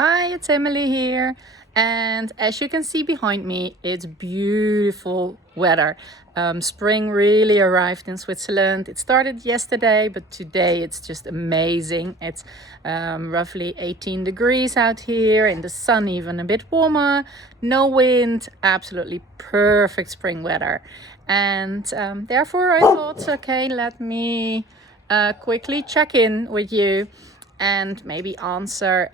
Hi, it's Emily here. And as you can see behind me, it's beautiful weather. Spring really arrived in Switzerland. It started yesterday, but today it's just amazing. It's roughly 18 degrees out here, and the sun even a bit warmer, no wind, absolutely perfect spring weather. And therefore I thought, okay, let me quickly check in with you and maybe answer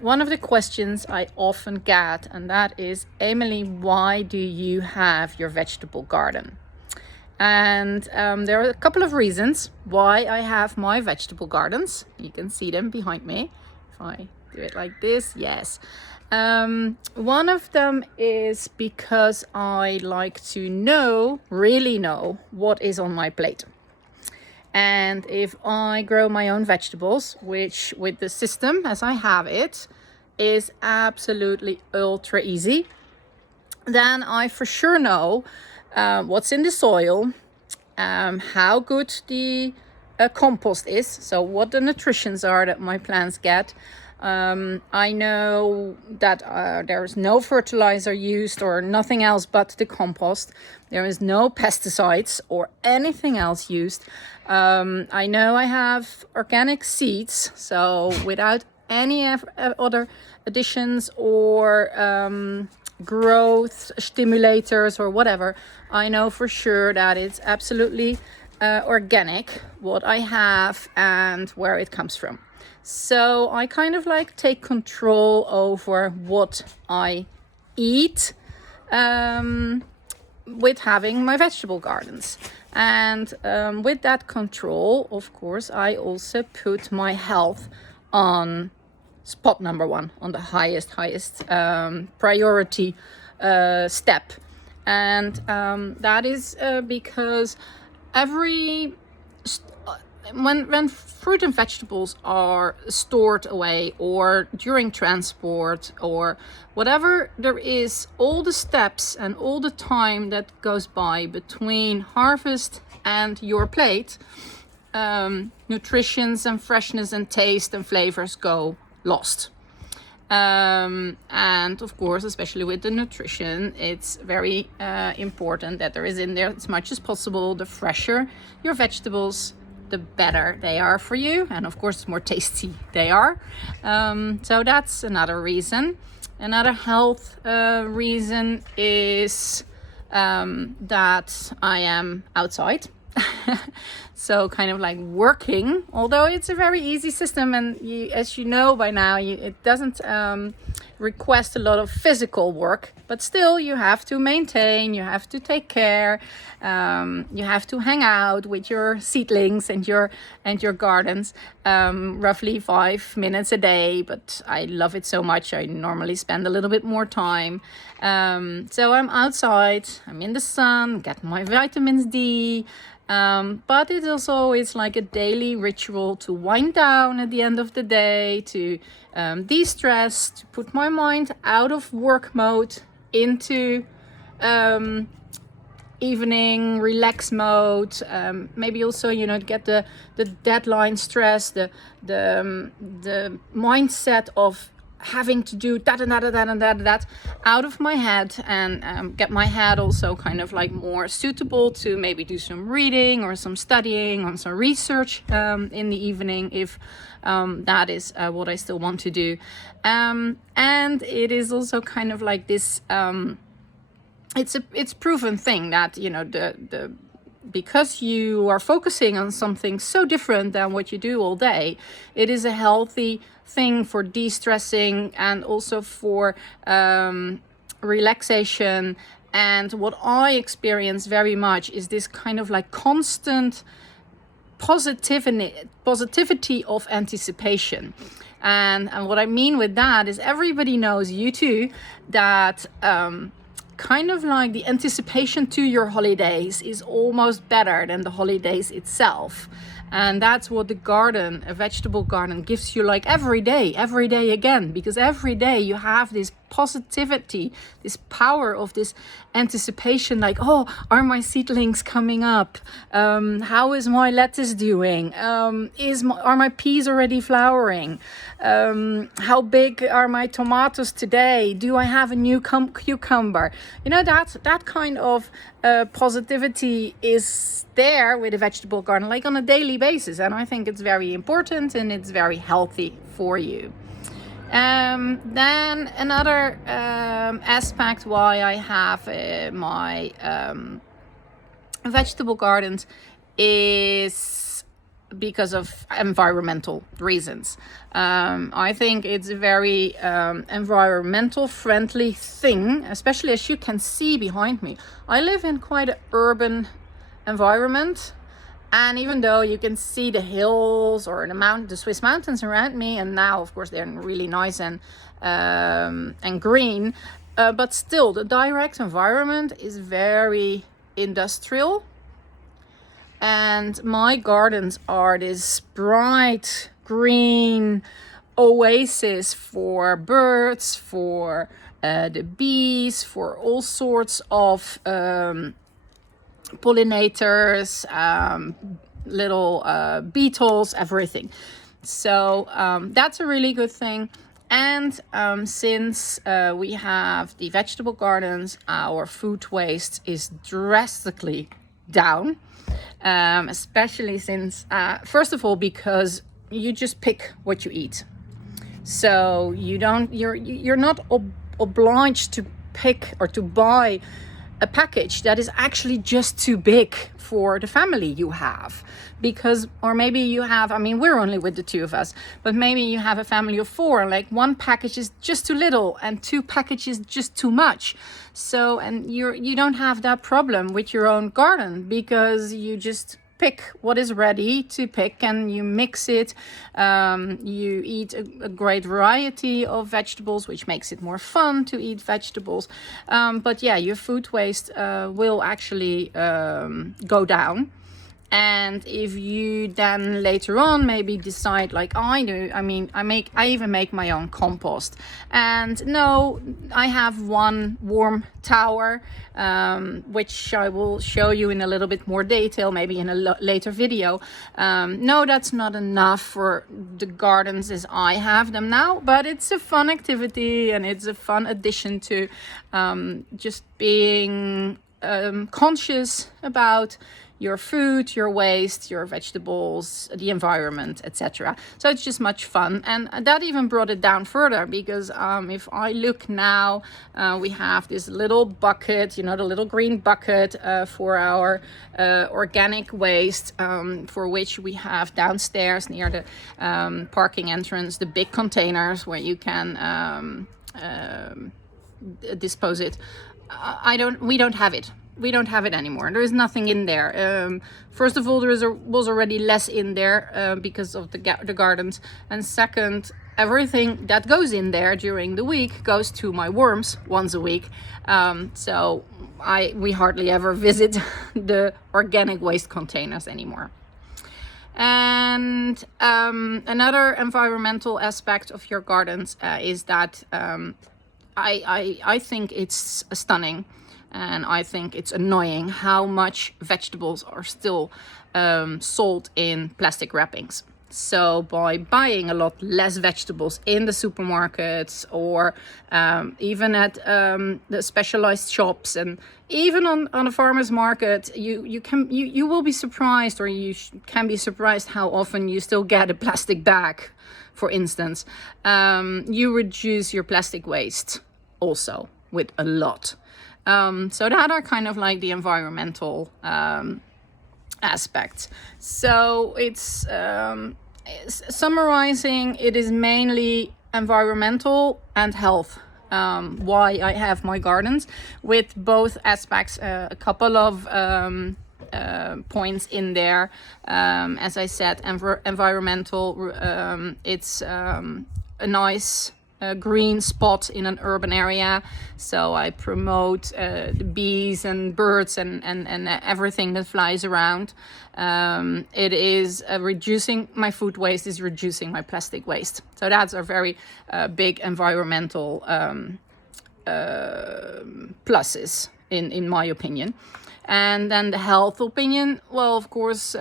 one of the questions I often get, and that is, Emily, why do you have your vegetable garden? And there are a couple of reasons why I have my vegetable gardens. You can see them behind me. If I do it like this, yes. One of them is because I like to really know what is on my plate. And if I grow my own vegetables, which with the system as I have it is absolutely ultra easy, then I for sure know what's in the soil, how good the compost is, so what the nutritions are that my plants get. I know that there is no fertilizer used or nothing else but the compost. There is no pesticides or anything else used. I know I have organic seeds, so without any other additions or growth stimulators or whatever. I know for sure that it's absolutely organic what I have and where it comes from. So I kind of like take control over what I eat with having my vegetable gardens. And with that control, of course, I also put my health on spot number one, on the highest priority step. And that is because when fruit and vegetables are stored away or during transport or whatever, there is all the steps and all the time that goes by between harvest and your plate, nutritions and freshness and taste and flavors go lost. And of course, especially with the nutrition, it's very important that there is in there as much as possible. The fresher your vegetables, the better they are for you, and of course the more tasty they are. So that's another reason. Another health reason is that I am outside. So kind of like working, although it's a very easy system, and as you know by now, it doesn't request a lot of physical work, but still you have to maintain, you have to take care, you have to hang out with your seedlings and your gardens, roughly 5 minutes a day, but I love it so much I normally spend a little bit more time. So I'm outside, I'm in the sun, get my vitamins D. But it also is like a daily ritual to wind down at the end of the day, to de-stress, to put my mind out of work mode into evening relax mode. Maybe also, get the deadline stress, the mindset of having to do that and that out of my head, and get my head also kind of like more suitable to maybe do some reading or some studying or some research in the evening, if that is what I still want to do. And it is also kind of like this, it's proven thing that because you are focusing on something so different than what you do all day, it is a healthy thing for de-stressing and also for relaxation. And what I experience very much is this kind of like constant positivity of anticipation. And what I mean with that is, everybody knows, you too, that kind of like the anticipation to your holidays is almost better than the holidays itself. And that's what the garden, a vegetable garden, gives you, like every day again, because every day you have this positivity, this power of this anticipation, like, oh, are my seedlings coming up? How is my lettuce doing? Are my peas already flowering? How big are my tomatoes today? Do I have a new cucumber? You know, that kind of positivity is there with a vegetable garden, like on a daily basis, and I think it's very important and it's very healthy for you. Then another aspect why I have my vegetable gardens is because of environmental reasons. I think it's a very environmental friendly thing, especially as you can see behind me. I live in quite an urban environment, and even though you can see the hills or the Swiss mountains around me, and now of course they're really nice and green, but still the direct environment is very industrial. And my gardens are this bright green oasis for birds, for the bees, for all sorts of pollinators, little beetles, everything. So that's a really good thing. And since we have the vegetable gardens, our food waste is drastically down. Especially since, first of all, because you just pick what you eat. So you're not obliged to pick or to buy a package that is actually just too big for the family you have, because, or maybe you have, I mean, we're only with the two of us, but maybe you have a family of four, like one package is just too little and two packages just too much. So, and you don't have that problem with your own garden, because you just pick what is ready to pick and you mix it. You eat a great variety of vegetables, which makes it more fun to eat vegetables. But yeah, your food waste will actually go down. And if you then later on maybe decide, like I do, I even make my own compost. And no, I have one warm tower, which I will show you in a little bit more detail, maybe in a later video. No, that's not enough for the gardens as I have them now, but it's a fun activity and it's a fun addition to just being conscious about your food, your waste, your vegetables, the environment, etc. So it's just much fun. And that even brought it down further, because if I look now, we have this little bucket, you know, the little green bucket for our organic waste, for which we have downstairs near the parking entrance, the big containers where you can dispose it. We don't have it. We don't have it anymore. There is nothing in there. First of all, was already less in there because of the gardens. And second, everything that goes in there during the week goes to my worms once a week. So we hardly ever visit the organic waste containers anymore. And another environmental aspect of your gardens is that I think it's stunning. And I think it's annoying how much vegetables are still sold in plastic wrappings. So by buying a lot less vegetables in the supermarkets, or even at the specialized shops, and even on a farmer's market, you will be surprised, or you can be surprised how often you still get a plastic bag, for instance. You reduce your plastic waste also with a lot. So that are kind of like the environmental aspects. So it's summarizing, it is mainly environmental and health. Why I have my gardens, with both aspects, a couple of points in there. As I said, environmental, it's a nice green spot in an urban area, so I promote the bees and birds and everything that flies around. It is reducing my food waste, is reducing my plastic waste, so that's a very big environmental pluses in my opinion. And then the health opinion, well, of course,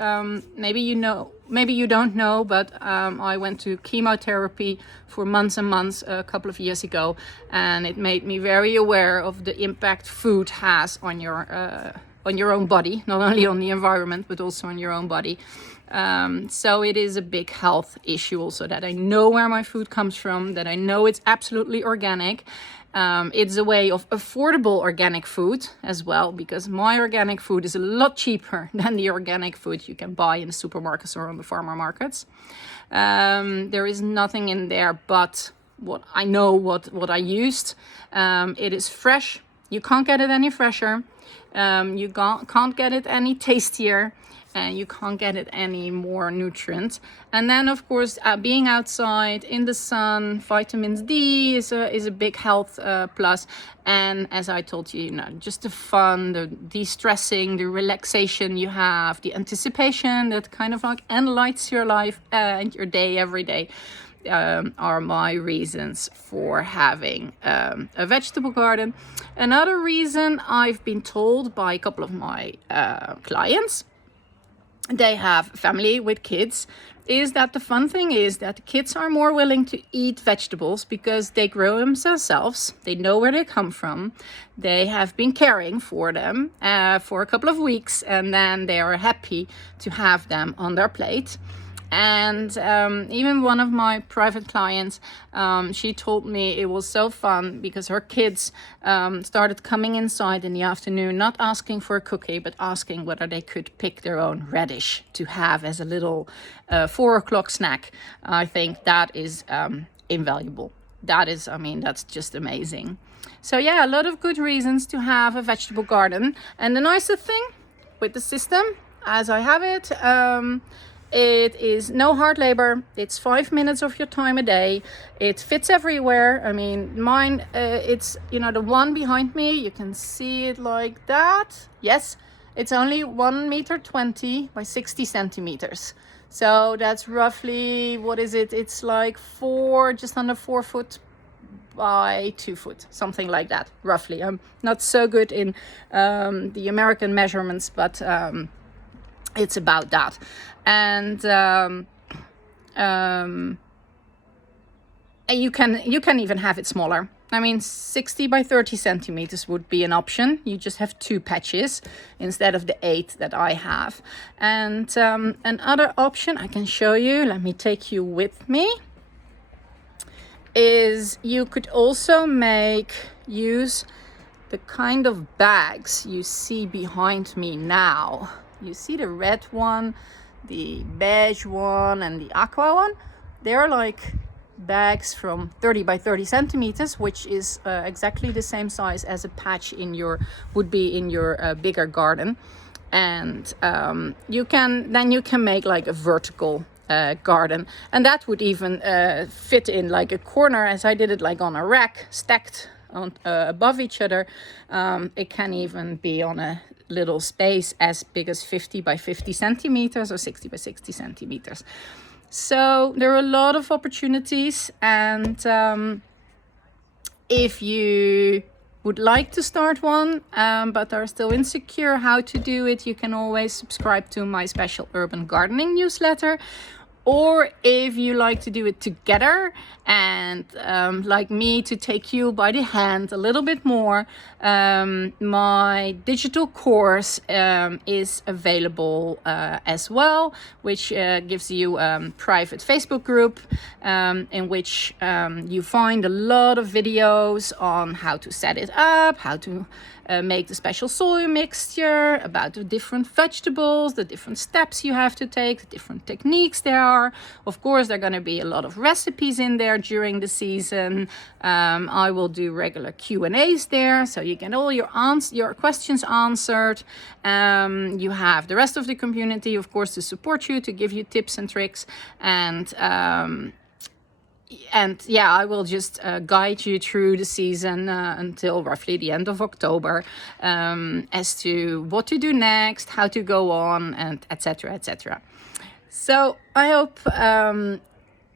maybe you know, maybe you don't know, but I went to chemotherapy for months and months a couple of years ago, and it made me very aware of the impact food has on your own body, not only on the environment, but also on your own body. So it is a big health issue also, that I know where my food comes from, that I know it's absolutely organic. It's a way of affordable organic food as well, because my organic food is a lot cheaper than the organic food you can buy in the supermarkets or on the farmer markets. There is nothing in there but what I know, what I used. It is fresh. You can't get it any fresher. You can't get it any tastier. And you can't get it any more nutrient. And then, of course, being outside in the sun, vitamins D is a big health plus. And as I told you, just the fun, the de-stressing, the relaxation you have, the anticipation that kind of like enlightens your life and your day every day. Are my reasons for having a vegetable garden. Another reason I've been told by a couple of my clients, they have family with kids, is that the fun thing is that the kids are more willing to eat vegetables because they grow them themselves. They know where they come from. They have been caring for them for a couple of weeks, and then they are happy to have them on their plate. And even one of my private clients, she told me it was so fun because her kids started coming inside in the afternoon, not asking for a cookie, but asking whether they could pick their own radish to have as a little 4 o'clock snack. I think that is invaluable. That's just amazing. So yeah, a lot of good reasons to have a vegetable garden. And the nicest thing with the system, as I have it, it is no hard labor. It's 5 minutes of your time a day. It fits everywhere. I mean, mine, it's, the one behind me, you can see it like that. Yes, it's only 1.20 meters by 60 centimeters. So that's roughly, what is it? It's like just under 4 foot by 2 foot, something like that, roughly. I'm not so good in the American measurements, but it's about that. And you can even have it smaller. 60 by 30 centimeters would be an option. You just have 2 patches instead of the 8 that I have. And another option I can show you, let me take you with me, is you could also use the kind of bags you see behind me now. You see the red one, the beige one, and the aqua one. They're like bags from 30 by 30 centimeters, which is exactly the same size as a patch would be in your bigger garden. And you can make like a vertical garden, and that would even fit in like a corner, as I did it like on a rack, stacked on above each other. It can even be on a little space as big as 50 by 50 centimeters or 60 by 60 centimeters. So there are a lot of opportunities, and if you would like to start one but are still insecure how to do it, you can always subscribe to my special urban gardening newsletter. Or if you like to do it together and like me, to take you by the hand a little bit more, my digital course is available as well, which gives you a private Facebook group in which you find a lot of videos on how to set it up, how to make the special soil mixture, about the different vegetables, the different steps you have to take, the different techniques there are. Of course, there are going to be a lot of recipes in there during the season. I will do regular Q&As there, so you get all your questions answered. You have the rest of the community, of course, to support you, to give you tips and tricks, and I will just guide you through the season until roughly the end of October, as to what to do next, how to go on, and etc., etc. So I hope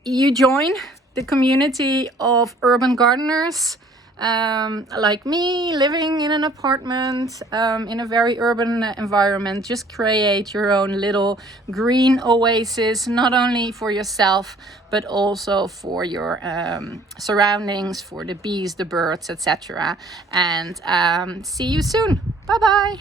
you join the community of urban gardeners like me, living in an apartment in a very urban environment. Just create your own little green oasis, not only for yourself but also for your surroundings, for the bees, the birds, etc. And see you soon. Bye bye.